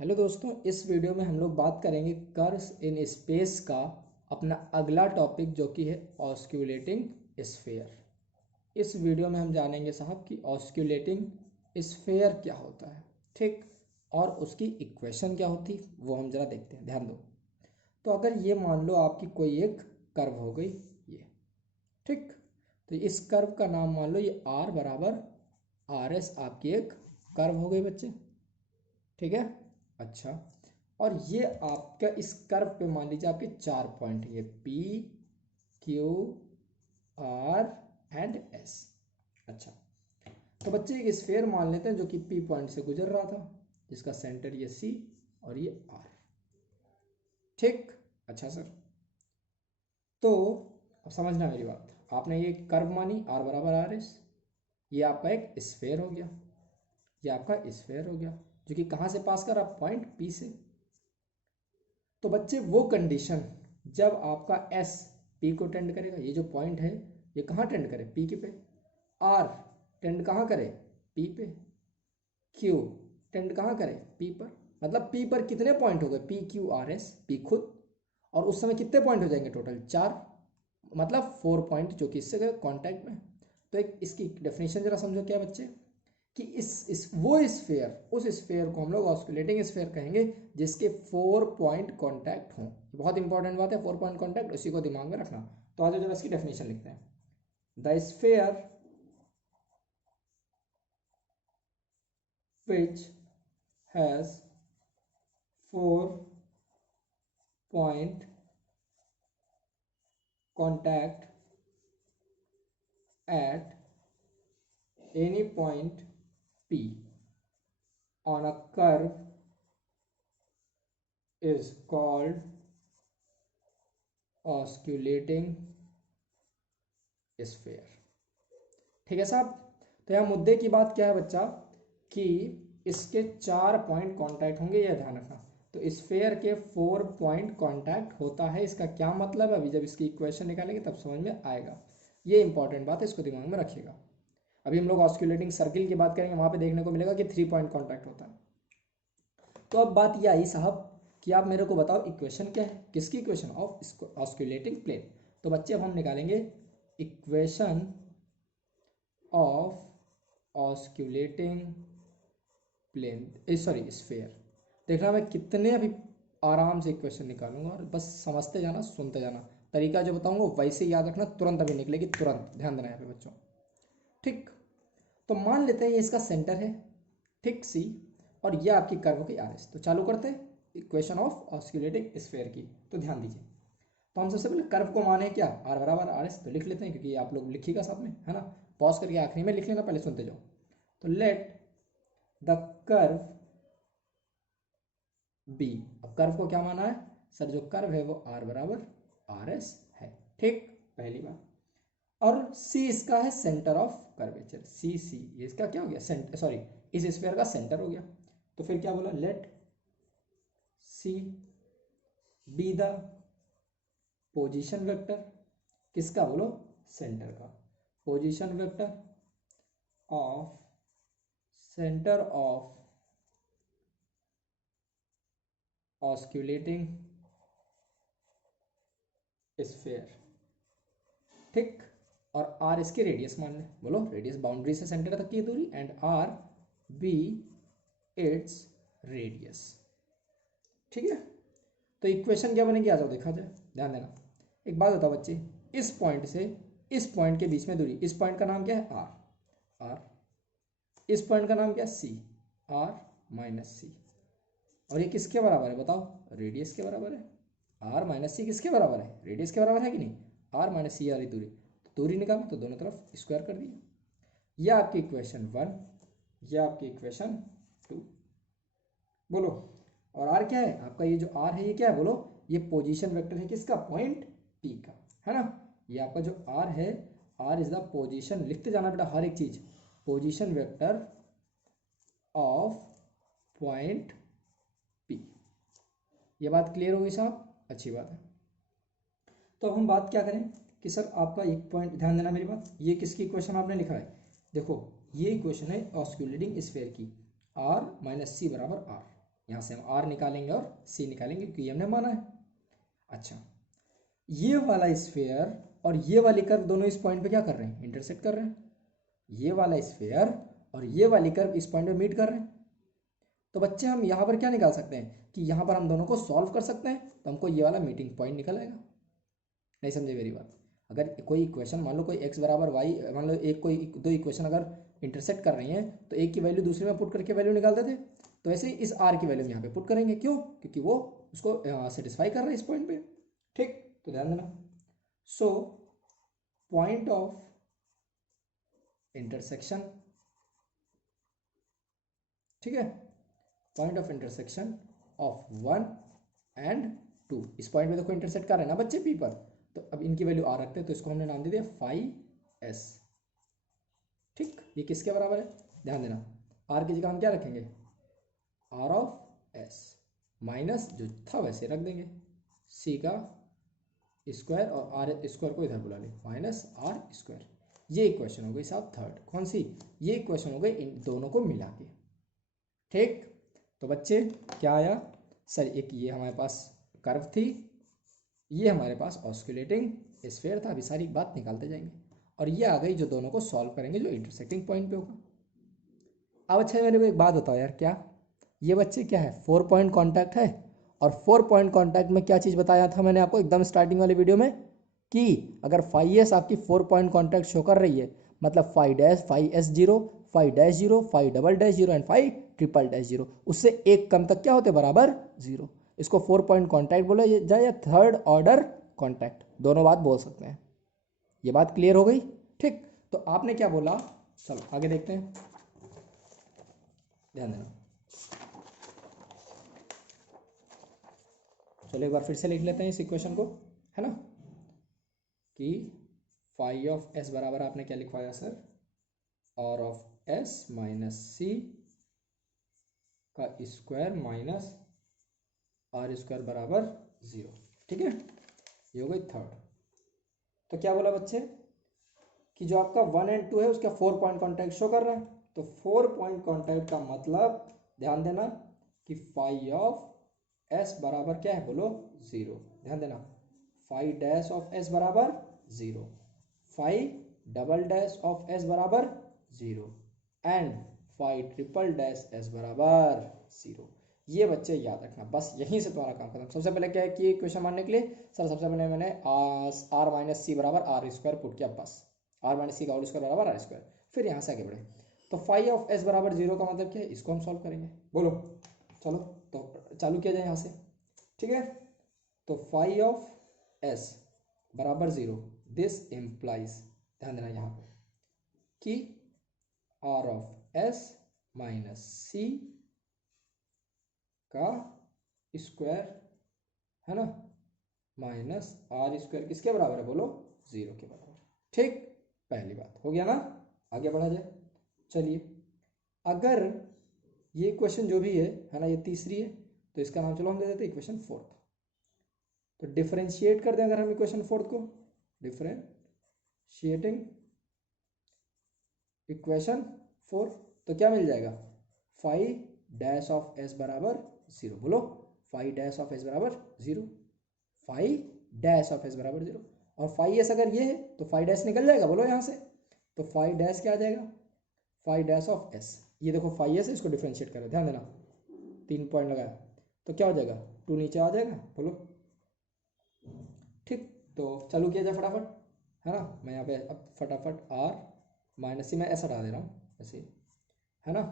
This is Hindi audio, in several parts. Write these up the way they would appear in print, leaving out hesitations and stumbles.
हेलो दोस्तों, इस वीडियो में हम लोग बात करेंगे कर्व्स इन स्पेस का अपना अगला टॉपिक जो कि है ऑस्क्यूलेटिंग स्फेयर। इस वीडियो में हम जानेंगे साहब कि ऑस्क्यूलेटिंग स्फेयर क्या होता है, ठीक, और उसकी इक्वेशन क्या होती है वो हम जरा देखते हैं। ध्यान दो। तो अगर ये मान लो आपकी कोई एक कर्व हो गई, ये ठीक, तो इस कर्व का नाम मान लो ये आर बराबर आर एस आपकी एक कर्व हो गई बच्चे, ठीक है। अच्छा, और ये आपका इस कर्व पे मान लीजिए आपके 4 पॉइंट है, ये P Q R and S. अच्छा, तो बच्चे एक स्फेयर मान लेते हैं जो कि पी पॉइंट से गुजर रहा था, जिसका सेंटर ये सी और ये आर, ठीक। अच्छा सर, तो अब समझना मेरी बात। आपने ये कर्व मानी आर बराबर आर एस, ये आपका एक स्फेयर हो गया, ये आपका स्फेयर हो गया जो कि कहाँ से पास कर रहा, पॉइंट पी से। तो बच्चे वो कंडीशन जब आपका एस पी को टेंड करेगा, ये जो पॉइंट है ये कहाँ टेंड करे, पी के पे। आर टेंड कहाँ करे, पी पे। क्यू टेंड कहाँ करे, पी पर। मतलब पी पर कितने पॉइंट हो गए, P Q R S, P खुद, और उस समय कितने पॉइंट हो जाएंगे टोटल, 4, मतलब 4 पॉइंट जो कि इससे गए कॉन्टैक्ट में। तो एक इसकी डेफिनेशन जरा समझो क्या बच्चे, कि इस वो स्फेयर, उस स्फेयर को हम लोग ऑस्कुलेटिंग स्फेयर कहेंगे जिसके 4 पॉइंट कॉन्टैक्ट हों। बहुत इंपॉर्टेंट बात है, 4 पॉइंट कॉन्टैक्ट, उसी को दिमाग में रखना। तो आज जरा इसकी डेफिनेशन लिखते हैं। The sphere which has 4 point contact at any point P on a curve is called osculating sphere। ठीक है साहब। तो यहाँ मुद्दे की बात क्या है बच्चा, कि इसके 4 पॉइंट कांटेक्ट होंगे, यह ध्यान रखना। तो स्फेयर के 4 पॉइंट कांटेक्ट होता है, इसका क्या मतलब है अभी जब इसकी इक्वेशन निकालेंगे तब समझ में आएगा। ये इंपॉर्टेंट बात है, इसको दिमाग में रखिएगा। अभी हम लोग ऑस्क्यूलेटिंग सर्किल की बात करेंगे, वहां पे देखने को मिलेगा कि 3 पॉइंट कांटेक्ट होता है। तो अब बात ये आई साहब कि आप मेरे को बताओ इक्वेशन क्या है, किसकी इक्वेशन, ऑफ ऑस्क्यूलेटिंग प्लेन। तो बच्चे अब हम निकालेंगे equation of osculating plane, sorry sphere. देखना मैं कितने अभी आराम से इक्वेशन निकालूंगा, और बस समझते जाना, सुनते जाना। तरीका जो बताऊंगा वैसे याद रखना, तुरंत अभी निकलेगी, तुरंत ध्यान देना यहाँ पे बच्चों, ठीक। तो मान लेते हैं ये इसका सेंटर है, ठीक, सी, और ये आपकी कर्व की आर एस। तो चालू करते हैं इक्वेशन ऑफ ऑस्क्यूलेटिंग स्फेयर की। तो ध्यान दीजिए, तो हम सबसे पहले कर्व को माने क्या, आर बराबर आर एस, तो लिख लेते हैं, क्योंकि आप लोग लिखिएगा साथ में, है ना। पॉज करके आखिरी में लिख लेना, पहले सुनते जाओ। तो लेट द कर्व बी। अब कर्व को क्या माना है सर, जो कर्व है वो आर बराबर आर एस है, ठीक, पहली बात। और सी इसका है centre of curvature, C C ये इसका क्या हो गया, सेंटर, सॉरी, इस स्फीयर का सेंटर हो गया। तो फिर क्या बोला, let C be the position vector, किसका बोलो, सेंटर का। Position vector of centre of osculating sphere, ठीक। और आर इसकी रेडियस मान लें, बोलो रेडियस, बाउंड्री से सेंटर तक की दूरी, and R B its radius, ठीक है। तो इक्वेशन क्या बनेगी, आ जाओ देखा जाए, ध्यान देना। एक बात बताओ बच्चे, इस पॉइंट से इस पॉइंट के बीच में दूरी, इस पॉइंट का नाम क्या है, आर, आर, इस पॉइंट का नाम क्या है, सी, आर माइनस सी, और ये किसके बराबर है बताओ, रेडियस के बराबर है। आर माइनस सी किसके बराबर है, रेडियस के बराबर है कि नहीं, आर माइनस सी वाली दूरी। तो दूरी निकालो, तो दोनों तरफ स्क्वायर कर दिया। यह आपकी इक्वेशन 1, यह आपकी इक्वेशन 2, बोलो। और आर क्या है आपका, ये जो आर है ये क्या है बोलो, ये पोजीशन वेक्टर है किसका, पॉइंट पी का, है ना। ये आपका जो आर है, आर इज द पोजीशन, लिखते जाना बेटा हर एक चीज, position vector of point P. ये बात क्लियर होगी साहब, अच्छी बात है। तो अब हम बात क्या करें कि सर आपका एक पॉइंट ध्यान देना मेरी बात, ये किसकी इक्वेशन आपने लिखा है, देखो ये इक्वेशन है ऑस्क्यूलेटिंग स्फीयर की, आर माइनस सी बराबर आर। यहाँ से हम आर निकालेंगे और सी निकालेंगे क्योंकि हमने माना है। अच्छा, ये वाला स्फीयर और ये वाली कर्व दोनों इस पॉइंट पे क्या कर रहे हैं, इंटरसेक्ट कर रहे हैं। ये वाला स्फीयर और ये वाली कर्व इस पॉइंट पे मीट कर रहे हैं। तो बच्चे हम यहाँ पर क्या निकाल सकते हैं कि यहाँ पर हम दोनों को सॉल्व कर सकते हैं, तो हमको ये वाला मीटिंग पॉइंट निकल आएगा। नहीं समझे मेरी बात? अगर कोई इक्वेशन मान लो कोई x बराबर वाई, मान लो एक कोई दो इक्वेशन अगर इंटरसेक्ट कर रही हैं तो एक की वैल्यू दूसरे में पुट करके वैल्यू निकालते थे, तो ऐसे ही इस r की वैल्यू यहाँ पे पुट करेंगे। क्यों? क्योंकि वो उसको सेटिस्फाई कर रहा है इस पॉइंट पे। ठीक, तो ध्यान देना। सो पॉइंट ऑफ इंटरसेक्शन, ठीक है, point of intersection of 1 and 2, इस पॉइंट पे देखो इंटरसेक्ट कर रहे हैं ना बच्चे पी पर, तो अब इनकी वैल्यू आर रखते हैं, तो इसको हमने नाम दे दिया फाई एस। ठीक, ये किसके बराबर है, ध्यान देना, आर की जगह हम क्या रखेंगे, आर ऑफ एस माइनस जो था वैसे रख देंगे सी का स्क्वायर, और आर स्क्वायर को इधर बुला ले, माइनस आर स्क्वायर। ये इक्वेशन हो गई साहब थर्ड। कौन सी? ये इक्वेशन हो गई इन दोनों को मिला के। ठीक, तो बच्चे क्या आया सर, एक ये हमारे पास कर्व थी, ये हमारे पास ऑस्कुलेटिंग स्फीयर था। अभी सारी बात निकालते जाएंगे, और ये आ गई जो दोनों को सॉल्व करेंगे जो इंटरसेक्टिंग पॉइंट पे होगा। अब अच्छा मेरे को एक बात बताओ यार, क्या ये बच्चे क्या है, 4 पॉइंट कॉन्टैक्ट है, और 4 पॉइंट कॉन्टैक्ट में क्या चीज़ बताया था मैंने आपको एकदम स्टार्टिंग वाले वीडियो में, कि अगर फाई एस आपकी 4 पॉइंट कॉन्टैक्ट शो कर रही है, मतलब phi dash, phi S zero, phi dash zero, phi double dash zero and phi triple dash zero, उससे एक कम तक क्या होते बराबर जीरो, इसको 4 पॉइंट कॉन्टैक्ट बोला जाए या थर्ड ऑर्डर कॉन्टैक्ट, दोनों बात बोल सकते हैं। ये बात क्लियर हो गई? ठीक, तो आपने क्या बोला, चलो आगे देखते हैं, ध्यान देना। चलो एक बार फिर से लिख लेते हैं इस इक्वेशन को, है ना, कि फाई ऑफ एस बराबर आपने क्या लिखवाया sir, R of S minus C का स्क्वायर माइनस आर स्क्वायर बराबर 0। ठीक है, ये हो गई थर्ड। तो क्या बोला बच्चे कि जो आपका 1 एंड 2 है उसका 4 पॉइंट कॉन्टैक्ट शो कर रहा है, तो 4 पॉइंट कॉन्टैक्ट का मतलब ध्यान देना कि फाई ऑफ एस बराबर क्या है, बोलो 0। ध्यान देना, फाई डैश ऑफ एस बराबर 0, phi double dash of S बराबर 0 and phi triple dash S बराबर 0। ये बच्चे याद रखना, बस यहीं से तुम्हारा काम खत्म। सबसे पहले क्या है कि क्वेश्चन मानने के लिए सर सबसे पहले मैंने आर माइनस सी बराबर आर स्क्वायर पुट किया, बस आर माइनस सी का होल स्क्वायर बराबर आर स्क्वायर, फिर यहाँ से आगे बढ़े। तो फाई ऑफ एस बराबर 0 का मतलब क्या है, इसको हम सॉल्व करेंगे। बोलो, चलो तो चालू किया जाए यहाँ से। ठीक है, तो फाई ऑफ एस बराबर 0, दिस इम्प्लाइज, ध्यान देना यहाँ पे, कि are of S minus C का स्क्वायर, है ना, माइनस आर स्क्वायर किसके बराबर है, बोलो 0 के बराबर। ठीक, पहली बात हो गया ना, आगे बढ़ा जाए। चलिए, अगर ये इक्वेशन जो भी है ना, ये तीसरी है, तो इसका नाम चलो हम दे देते हैं इक्वेशन फोर्थ। तो डिफरेंशिएट कर दें अगर हम इक्वेशन फोर्थ को, डिफरेंशिएटिंग इक्वेशन फोर्थ, तो क्या मिल जाएगा, फाई डैश ऑफ एस बराबर 0। बोलो, फाई डैश ऑफ एस बराबर 0, फाई डैश ऑफ एस बराबर 0, और फाई एस अगर ये है तो फाई डैश निकल जाएगा, बोलो यहाँ से, तो फाई डैश क्या आ जाएगा, फाई डैश ऑफ एस, ये देखो फाई एस है, इसको डिफरेंशिएट करो, ध्यान देना 3 पॉइंट लगाया, तो क्या हो जाएगा, 2 नीचे आ जाएगा, बोलो। ठीक, तो चालू किया जाए फटाफट, है ना, मैं यहाँ पे अब फटाफट आर माइनस सी, मैं ऐसा हटा दे रहा हूँ ऐसे, है ना,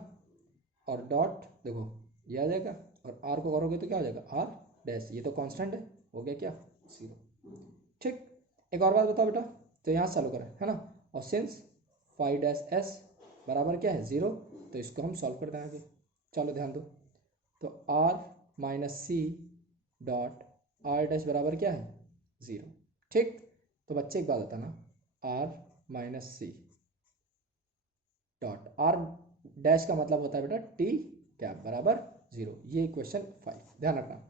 और डॉट देखो ये आ जाएगा, और आर को करोगे तो क्या हो जाएगा, आर डैश, ये तो कांस्टेंट है, हो गया क्या, 0। ठीक, एक और बात बताओ बेटा, तो यहाँ से चालू करें, है ना, और सिंस फाई डैश एस बराबर क्या है 0, तो इसको हम सॉल्व कर देंगे। चलो ध्यान दो, तो R minus C dot R dash बराबर क्या है 0। ठीक, तो बच्चे एक बात बताना, R minus C dot R dash का मतलब होता है बेटा टी कैप बराबर 0, ये क्वेश्चन 5, ध्यान रखना।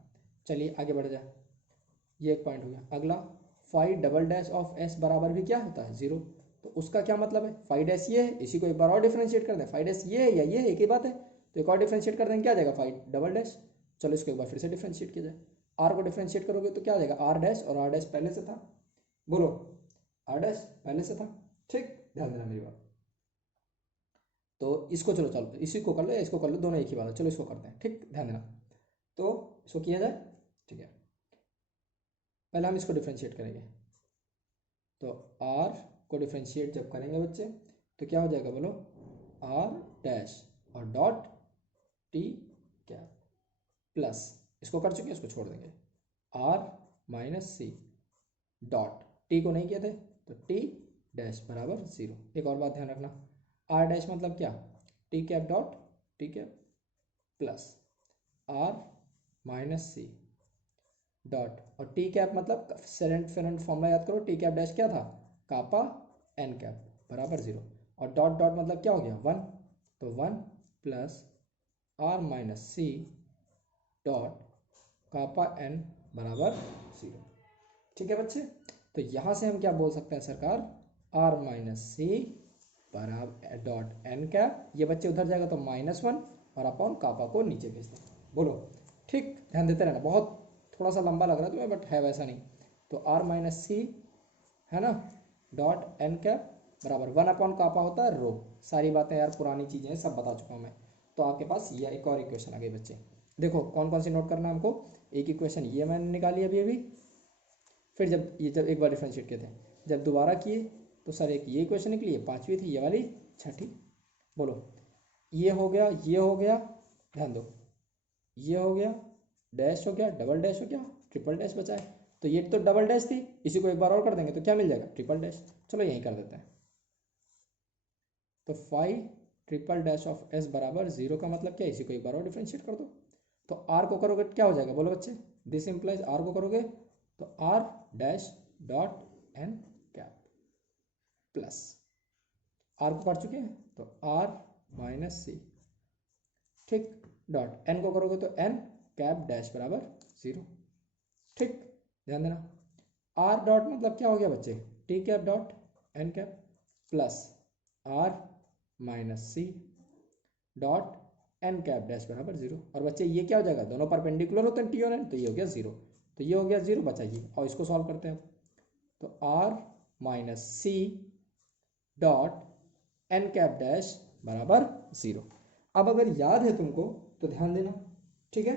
चलिए आगे बढ़ जाए, ये एक पॉइंट हो गया। अगला, phi double dash of S बराबर भी क्या होता है 0, तो उसका क्या मतलब है, फाई डैश ये है, इसी को एक बार और डिफरेंशिएट कर दें, फाई डैश ये है या ये है, एक ही बात है, तो एक और डिफरेंशिएट कर देंगे, क्या आ जाएगा, फाई डबल डैश, चलो इसको एक बार फिर से डिफ्रेंशिएट किया जाए। आर को डिफ्रेंशिएट करोगे तो क्या आ जाएगा, आर डैश, और आर डैश पहले से था, बोलो आर डैश पहले से था, ठीक, ध्यान देना मेरी बात। तो इसको चलो चलो इसी को कर लो या इसको कर लो, दोनों एक ही बात है, चलो इसको करते हैं, ठीक, ध्यान देना। तो इसको किया जाए, ठीक है, पहले हम इसको डिफ्रेंशिएट करेंगे। तो आर को डिफ्रेंशिएट जब करेंगे बच्चे तो क्या हो जाएगा, बोलो आर डैश और डॉट टी कैप प्लस, इसको कर चुके हैं, इसको छोड़ देंगे, R minus C dot, T को नहीं किए थे तो टी डैश बराबर 0। एक और बात ध्यान रखना, आर डैश मतलब क्या, T cap dot T cap plus R minus C dot, और टी कैप मतलब सेरेंट फॉर्मूला याद करो, टी कैप डैश क्या था, कापा एन कैप बराबर 0, और डॉट डॉट मतलब क्या हो गया 1, तो 1 plus R minus C dot kappa N बराबर 0। ठीक है बच्चे, तो यहाँ से हम क्या बोल सकते हैं सरकार, आर माइनस सी बराबर डॉट एन कैप, ये बच्चे उधर जाएगा तो -1 और अपॉन कापा को नीचे भेज दें, बोलो ठीक, ध्यान देते रहना, बहुत थोड़ा सा लंबा लग रहा है तुम्हें बट है वैसा नहीं। तो आर माइनस सी है ना डॉट एन कैप बराबर 1 अपॉन कापा होता है रो, सारी बातें यार पुरानी चीज़ें हैं, सब बता चुका हूँ मैं। तो आपके पास ये एक और इक्वेशन आ गई बच्चे, देखो कौन कौन सी नोट करना है हमको, एक इक्वेशन ये मैंने निकाली अभी अभी, फिर जब एक बार डिफ्रेंशिएट किए थे, जब दोबारा किए तो सर एक ये इक्वेशन निकली, ये पांचवी थी, ये वाली छठी, बोलो ये हो गया, ये हो गया, ध्यान दो, ये हो गया, डैश हो गया, डबल डैश हो गया, ट्रिपल डैश बचा है, तो ये तो डबल डैश थी, इसी को एक बार और कर देंगे तो क्या मिल जाएगा, ट्रिपल डैश, चलो यहीं कर देते हैं। तो five triple dash of S बराबर 0 का मतलब क्या है, इसी को एक बार और डिफ्रेंशिएट कर दो, तो आर को करोगे क्या हो जाएगा, बोलो बच्चे, दिस इंप्लाइज आर को करोगे तो R dash dot N cap plus, R को कर चुके हैं तो आर माइनस सी, ठीक, डॉट एन को करोगे तो एन कैप डैश बराबर 0, ठीक, ध्यान देना, आर डॉट मतलब क्या हो गया बच्चे, T cap dot N cap plus R minus C dot N cap dash बराबर 0, और बच्चे ये क्या हो जाएगा, दोनों परपेंडिकुलर होते हैं टी और एन, तो ये हो गया 0, तो ये हो गया 0, बचाइए और इसको सॉल्व करते हैं अब, तो R minus C dot N cap dash बराबर 0। अब अगर याद है तुमको तो ध्यान देना, ठीक है,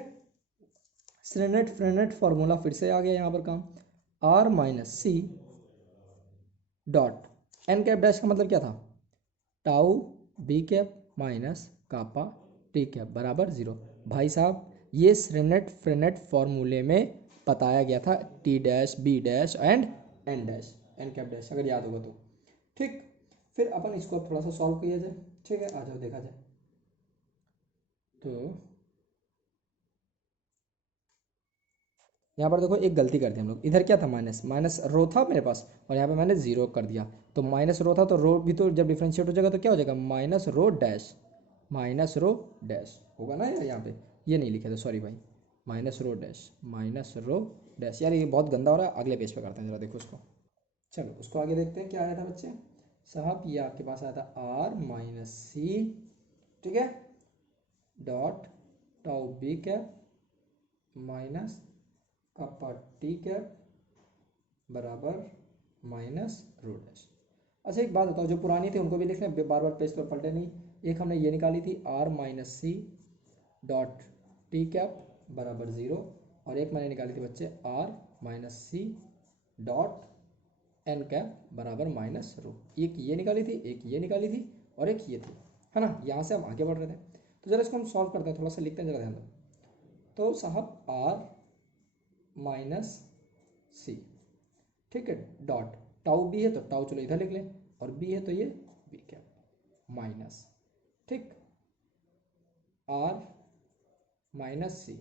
फ्रेनेट फॉर्मूला फिर से आ गया यहाँ पर काम, R minus C dot N cap dash का मतलब क्या था, tau B cap minus kappa T cap बराबर 0। भाई साहब ये फ्रेनेट फॉर्मूले में बताया गया था, T dash B dash and N dash N cap dash, अगर याद होगा तो, ठीक, फिर अपन इसको थोड़ा सा सॉल्व किया जाए, ठीक है, आ जाओ देखा जाए। तो यहाँ पर देखो एक गलती कर दी हम लोग, इधर क्या था, माइनस रो था मेरे पास और यहाँ पे मैंने 0 कर दिया, तो माइनस रो था तो रो भी तो जब डिफ्रेंशिएट हो जाएगा तो क्या हो जाएगा, माइनस रो डैश होगा ना यार, यहाँ पे ये नहीं लिखे थे सॉरी भाई, माइनस रो डैश, यार ये बहुत गंदा हो रहा है, अगले पेज पे करते हैं जरा, देखो उसको, चलो उसको आगे देखते हैं क्या आया था बच्चे साहब, ये आपके पास आया था आर माइनस सी, ठीक है, dot tau B cap minus kappa T cap बराबर माइनस रो डैश। अच्छा एक बात बताओ, जो पुरानी थी उनको भी लिख लें, बार बार पेज पर पलटे नहीं, एक हमने ये निकाली थी R minus C dot T cap बराबर 0, और एक मैंने निकाली थी बच्चे R minus C dot N cap बराबर माइनस रो, एक ये निकाली थी, एक ये निकाली थी और एक ये थी, है ना, यहाँ से हम आगे बढ़ रहे थे। तो जरा इसको हम सॉल्व करते हैं, थोड़ा सा लिखते हैं, जरा ध्यान दो, तो साहब आर माइनस सी, ठीक है, डॉट टाउ बी है तो टाउ चलो इधर लिख लें, और बी है तो ये बी कैप माइनस, ठीक, आर माइनस सी,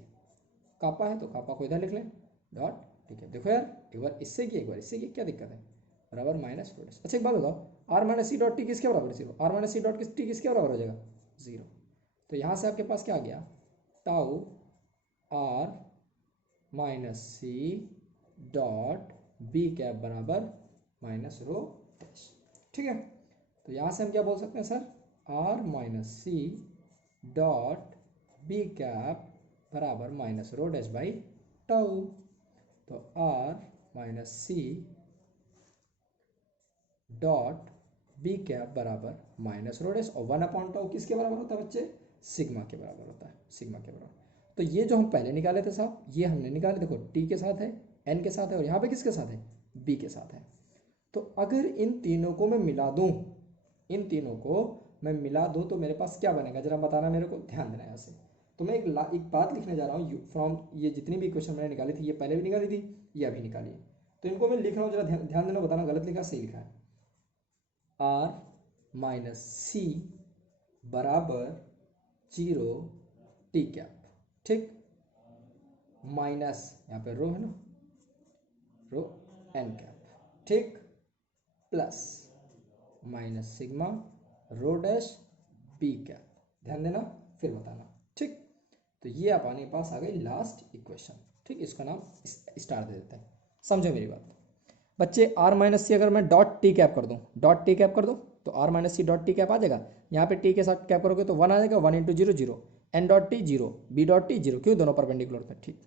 कापा है तो कापा को इधर लिख लें, डॉट, ठीक है, देखो यार एक बार इससे की एक बार इससे की, क्या दिक्कत है, बराबर माइनस रो डैश। अच्छा एक बात बताओ, R minus C dot T किसके बराबर, 0, R minus C dot T किसके बराबर हो जाएगा 0, तो यहाँ से आपके पास क्या आ गया, tau R minus C dot B cap बराबर माइनस रो डैश, ठीक है, तो यहाँ से हम क्या बोल सकते हैं sir, R minus C dot B cap बराबर minus rho dash by tau. तो R minus C dot B cap बराबर माइनस रो डैश, और 1/टाउ किसके बराबर होता है बच्चे? सिग्मा के बराबर होता है, सिग्मा के बराबर। तो ये जो हम पहले निकाले थे साहब, ये हमने निकाले, देखो टी के साथ है, एन के साथ है, और यहाँ पे किसके साथ है? बी के साथ है। तो अगर इन तीनों को मैं मिला दूँ, इन तीनों को मैं मिला दूँ तो मेरे पास क्या बनेगा, जरा बताना मेरे को, ध्यान देना यहाँ से। तो मैं एक बात लिखने जा रहा हूँ फ्रॉम, ये जितनी भी क्वेश्चन मैंने निकाली थी, ये पहले भी निकाली थी, ये अभी निकाली है, तो इनको मैं लिख रहा हूँ, जरा ध्यान देना, बताना गलत लिखा सही लिखा है। आर माइनस सी बराबर 0 टी कैप, ठीक, माइनस यहाँ पे रो है ना, रो एन कैप, ठीक, plus minus sigma rho dash B cap, ध्यान देना फिर बताना, ठीक। तो ये अपने पास आ गई लास्ट इक्वेशन, ठीक, इसका नाम स्टार दे देते हैं। समझो मेरी बात बच्चे, आर माइनस सी अगर मैं डॉट टी कैप कर दूँ, डॉट टी कैप कर दूँ, तो R minus C dot T cap आ जाएगा। यहाँ पे टी के साथ कैप करोगे तो 1 आ जाएगा, 1 × 0 0, N dot T 0, B dot T 0, क्यों, दोनों परपेंडिकुलर थे, ठीक।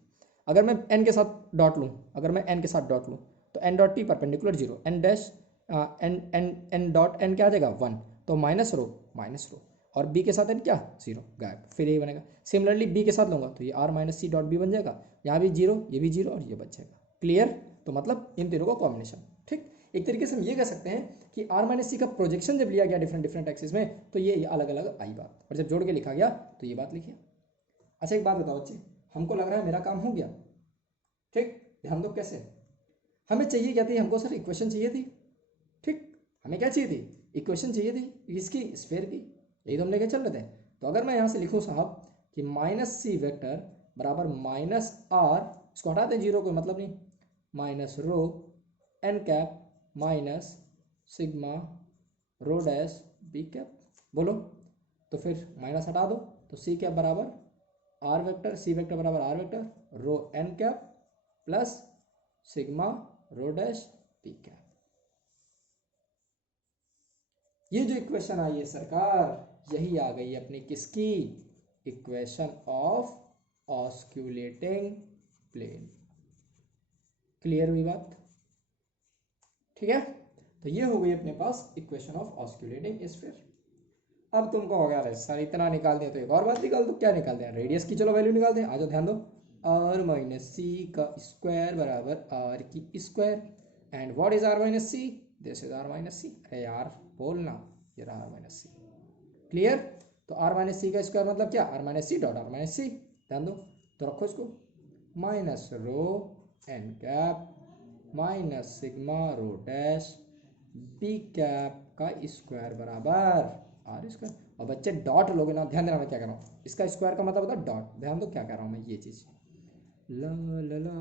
अगर मैं एन के साथ डॉट लूँ, अगर मैं एन के साथ डॉट लूँ तो N dot T perpendicular 0, N dash N dot N क्या आ जाएगा 1, तो माइनस रो, और बी के साथ एन क्या 0, गायब, फिर यही बनेगा। सिमिलरली बी के साथ लूँगा तो ये R minus C dot B बन जाएगा, यहाँ भी 0, ये भी 0 और ये बच जाएगा, क्लियर। तो मतलब इन तीनों का कॉम्बिनेशन, ठीक। एक तरीके से हम ये कह सकते हैं कि आर माइनस सी का प्रोजेक्शन जब लिया गया डिफरेंट एक्सिस में, तो ये अलग अलग आई बात, और जब जोड़ के लिखा गया तो ये बात लिखी। अच्छा एक बात बताओ बच्चे, हमको लग रहा है मेरा काम हो गया, ठीक, ध्यान दो कैसे। हमें चाहिए क्या थी, हमको सर इक्वेशन चाहिए थी, ठीक, हमें क्या चाहिए थी, इक्वेशन चाहिए थी इसकी, स्फीयर की, यही तो हम लेके चल रहे थे। तो अगर मैं यहाँ से लिखूँ साहब कि माइनस सी वेक्टर बराबर माइनस आर, इसको हटा दें, 0 कोई मतलब नहीं, minus rho N cap minus sigma rho dash B cap, बोलो, तो फिर माइनस हटा दो, तो सी कैप बराबर आर वेक्टर, सी वेक्टर बराबर R vector rho N cap plus sigma rho dash B cap. ये जो इक्वेशन आई है सरकार, यही आ गई अपनी किसकी, equation of osculating plane. Clear हुई बात, ठीक है। तो ये हो गई अपने पास इक्वेशन ऑफ ऑस्क्यूलेटिंग स्फीयर। अब तुमको हो गया सर इतना निकाल दिया, तो एक और बात निकाल दो, क्या निकाल दें, रेडियस की चलो वैल्यू निकाल दें, आ जाओ ध्यान दो, आर माइनस सी का स्क्वायर बराबर आर की square, and what is R minus C, this is R minus C, अरे यार बोलना, ये रहा आर माइनस सी, क्लियर। तो आर माइनस सी का स्क्वायर मतलब क्या, R minus C dot R minus C, ध्यान दो, तो रखो इसको, minus rho N cap minus sigma rho dash B cap का स्क्वायर बराबर आर स्क्वायर। और बच्चे डॉट लोगे ना, ध्यान देना मैं क्या कह रहा हूँ, इसका स्क्वायर का मतलब होता है डॉट, ध्यान दो क्या कह रहा हूँ मैं, ये चीज़ ला ला ला,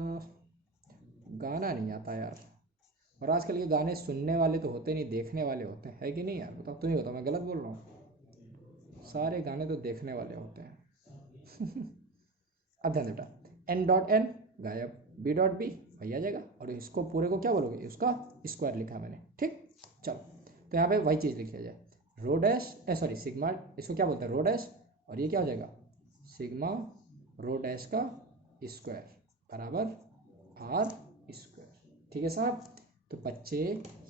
गाना नहीं आता यार, और आजकल के गाने सुनने वाले तो होते नहीं, देखने वाले होते हैं, है कि नहीं यार, बताओ, तुम ही बताओ, मैं गलत बोल रहा हूँ, सारे गाने तो देखने वाले होते हैं। अब ध्यान देटा, एन डॉट एन गायब, बी डॉट बी वही आ जाएगा, और इसको पूरे को क्या बोलोगे, उसका स्क्वायर लिखा मैंने, ठीक। चलो तो यहाँ पे वही चीज़ लिखी जाए, रो डैश सॉरी सिग्मा, इसको क्या बोलते हैं रो डैश, और ये क्या हो जाएगा सिग्मा रो डैश का स्क्वायर बराबर आर स्क्वायर, ठीक है साहब। तो बच्चे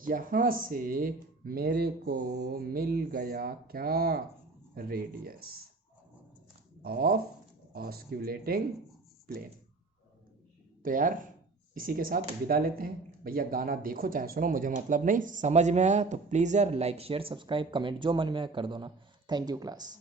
यहाँ से मेरे को मिल गया क्या, रेडियस ऑफ ऑस्क्यूलेटिंग प्लेन। तो यार इसी के साथ विदा लेते हैं भैया, गाना देखो चाहे सुनो, मुझे मतलब नहीं, समझ में आया तो प्लीज़ यार लाइक शेयर सब्सक्राइब कमेंट जो मन में आया कर दो ना। Thank you class.